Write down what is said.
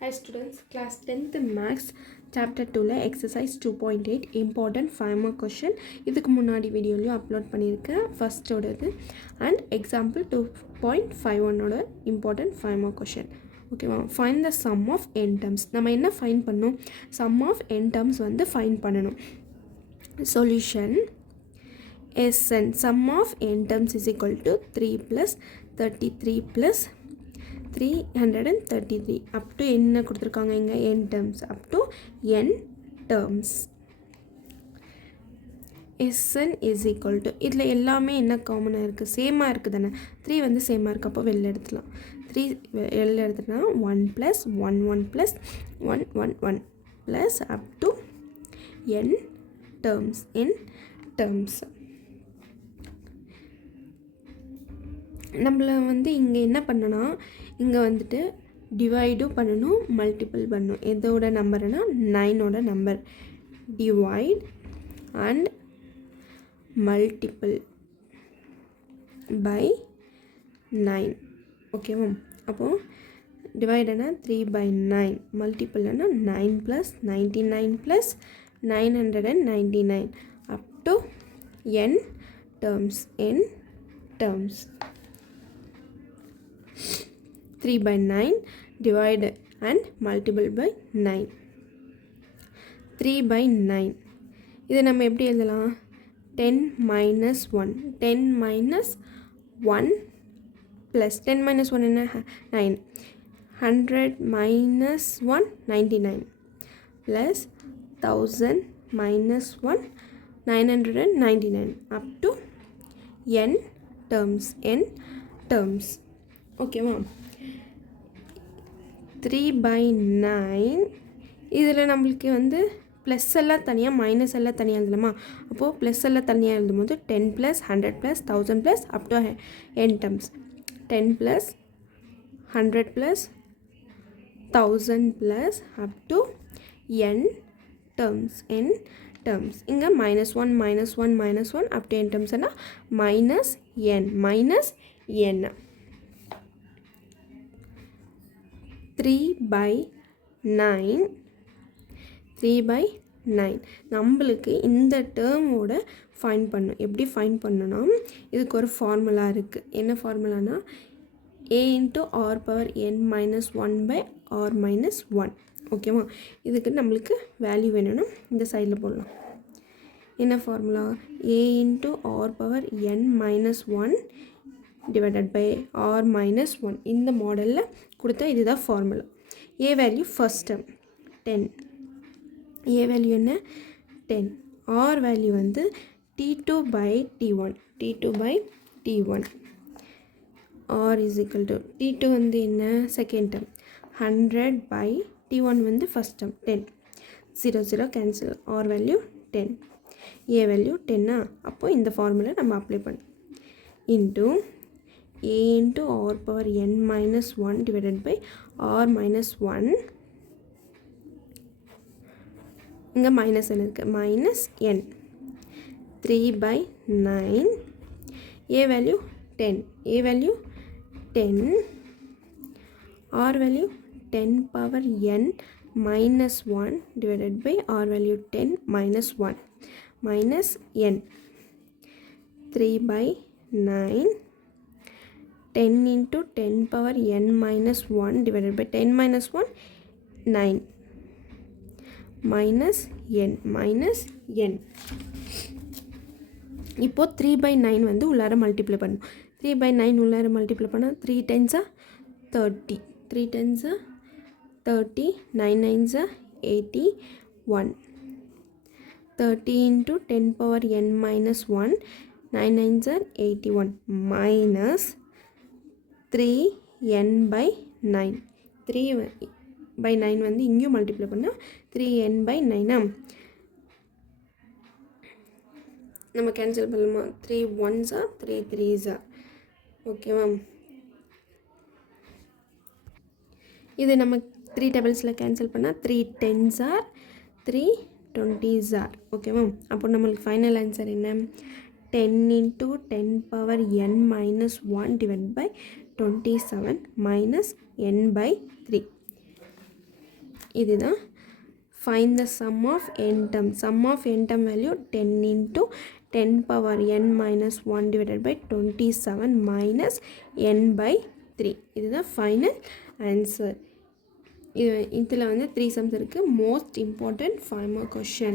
Hi students, class 10th Max chapter 2ல exercise 2.8 important 5 more question இதுக்கு முன்னாடி வீடியோலையும் upload பண்ணியிருக்கேன் ஃபர்ஸ்டோடது and example 2.51 ஓட important 5 more question ஓகேவா find the sum of n terms நம்ம என்ன find பண்ணணும் sum of n terms வந்து find பண்ணணும் solution Sn sum of n terms is equal to 3 plus 33 plus 333 up to என்ன கொடுத்திருக்காங்க இங்க n terms up to n terms Sn is equal to இதுல எல்லாமே என்ன காமனா இருக்கு சேமா இருக்கு தானே 3 வந்து சேமா இருக்கு அப்ப வெளிய எடுத்துலாம் 3 வெளிய எடுத்துனா 1 plus 1 1 plus 1 1 1 plus up to n terms நம்மள வந்து இங்க என்ன பண்ணனா இங்க வந்துட்டு டிவைட் பண்ணனும் மல்டிபிள் பண்ணனும் எதோட நம்பர்னா 9 ஓட number divide and multiple by 9 ஓகேவா அப்போ டிவைட் னா 3 by 9 மல்டிபிள் னா 9 plus 99 plus 999 up to n terms 3 by 9 divide and multiple by 9 3 by 9 இது நம்ம எப்படி எழுதலாம் 10 minus 1 10 minus 1 plus 10 minus 1 என்ன 9 100 minus 1 99 plus 1000 minus 1 999 up to n terms ஓகேவா 3 by 9 இதில் நம்மளுக்கு வந்து ப்ளஸ் எல்லாம் தனியாக மைனஸ் எல்லாம் தனியாக எழுதலாமா அப்போது ப்ளஸ் எல்லாம் தனியாக எழுதும்போது 10 plus 100 plus 1000 plus up to n terms 10 plus 100 plus 1000 plus up to n terms இங்கே minus 1 minus 1 minus 1 up to n terms என்ன minus n 3 by 9 நம்மளுக்கு இந்த டேர்மோட ஃபைண்ட் பண்ணணும் எப்படி ஃபைண்ட் பண்ணணும்னா இதுக்கு ஒரு ஃபார்முலா இருக்குது என்ன ஃபார்முலானா a into r power n minus 1 by r minus 1 ஓகேவா இதுக்கு நம்மளுக்கு வேல்யூ வேணும்னா இந்த சைடில் போடலாம் என்ன formula a into r power n minus 1 divided by r minus 1 இந்த மாடலில் கொடுத்தா இதுதான் formula a value first term 10 a value என்ன 10 r வேல்யூ வந்து t2 by t1 r is equal to t2 வந்து என்ன செகண்ட் டேர்ம் 100 by t1 வந்து first term 10 0 cancel r value 10 a value 10 அப்போ இந்த ஃபார்முலா நம்ம அப்ளை பண்ணோம் into a into r power n minus 1 divided by r minus 1 இங்க minus n இருக்கு minus n 3 by 9 a value 10 r value 10 power n minus 1 divided by r value 10 minus 1 minus n 3 by 9 10 into 10 power n minus 1 divided by 10 minus 1 9 minus n இப்போ 3 by 9 வந்து உள்ளார multiply பண்ணும் 3 by 9 உள்ளார multiply பண்ணால் 3 10s are 30 3 10s are 30 9 9s are 81 30 into 10 power n minus 1 9 9s are 81 minus 3n by 9 3 by 9 வந்து இங்கேயும் multiply பண்ணால் 3n by 9 நம்ம கேன்சல் பண்ணலாமா 3 1s are 3 3s are ஓகேவா இது நம்ம 3 டேபிள்ஸில் கேன்சல் பண்ணால் 3 10s are 3 20s are ஓகேவா அப்போ நம்மளுக்கு ஃபைனல் ஆன்சர் என்ன 10 into 10 power n minus 1 divided by 27 minus n by 3 இதுதான் find the sum of n term. Sum of n term value 10 into 10 power n minus 1 divided by 27 minus n by 3. இதுதான் final answer. இதில் வந்து 3 sums இருக்குது. Most important 5 mark question.